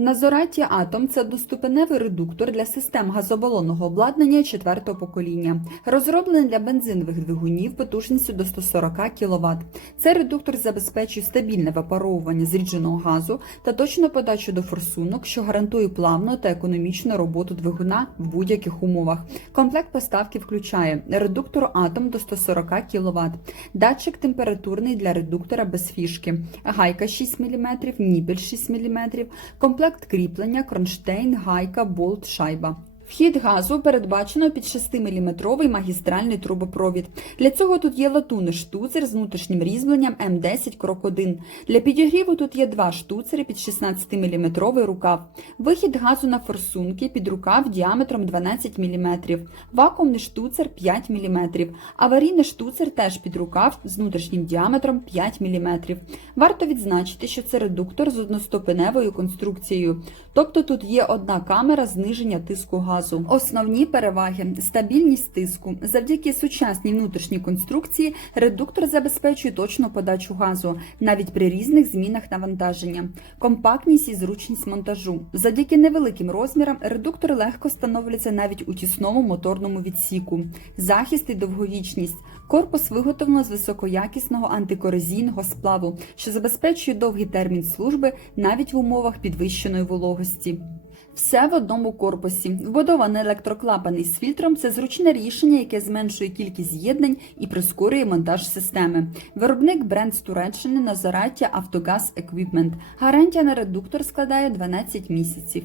Назораті Атом це доступеневий редуктор для систем газобалонного обладнання четвертого покоління, розроблений для бензинових двигунів потужністю до 140 кВт. Цей редуктор забезпечує стабільне випаровування зрідженого газу та точну подачу до форсунок, що гарантує плавну та економічну роботу двигуна в будь-яких умовах. Комплект поставки включає редуктор Атом до 140 кВт, датчик температурний для редуктора без фішки, гайка 6 мм, ніпель 6 мм, комплект кріплення, кронштейн, гайка, болт, шайба. Вхід газу передбачено під 6-мм магістральний трубопровід. Для цього тут є латунний штуцер з внутрішнім різьбленням М10 крок 1. Для підігріву тут є два штуцери під 16-мм рукав. Вихід газу на форсунки під рукав діаметром 12 мм. Вакуумний штуцер 5 мм. Аварійний штуцер теж під рукав з внутрішнім діаметром 5 мм. Варто відзначити, що це редуктор з одноступеневою конструкцією. Тобто тут є одна камера зниження тиску газу. Основні переваги стабільність тиску. Завдяки сучасній внутрішній конструкції редуктор забезпечує точну подачу газу навіть при різних змінах навантаження, компактність і зручність монтажу. Завдяки невеликим розмірам редуктор легко встановлюється навіть у тісному моторному відсіку, захист і довговічність. Корпус виготовлено з високоякісного антикорозійного сплаву, що забезпечує довгий термін служби навіть в умовах підвищеної вологості. Все в одному корпусі. Вбудований електроклапан із фільтром це зручне рішення, яке зменшує кількість з'єднань і прискорює монтаж системи. Виробник бренд з Туреччини Назараття Автогаз Еквіпмент. Гарантія на редуктор складає 12 місяців.